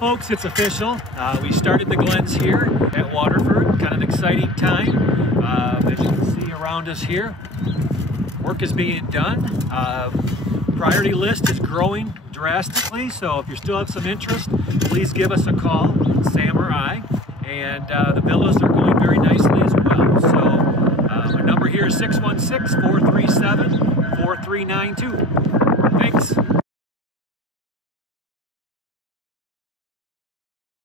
Well, folks, it's official. We started the Glens here at Waterford. Kind of an exciting time. As you can see around us here, work is being done. Priority list is growing drastically, so if you still have some interest, please give us a call, Sam or I. And the villas are going very nicely as well. So our number here is 616-437-4392. Thanks.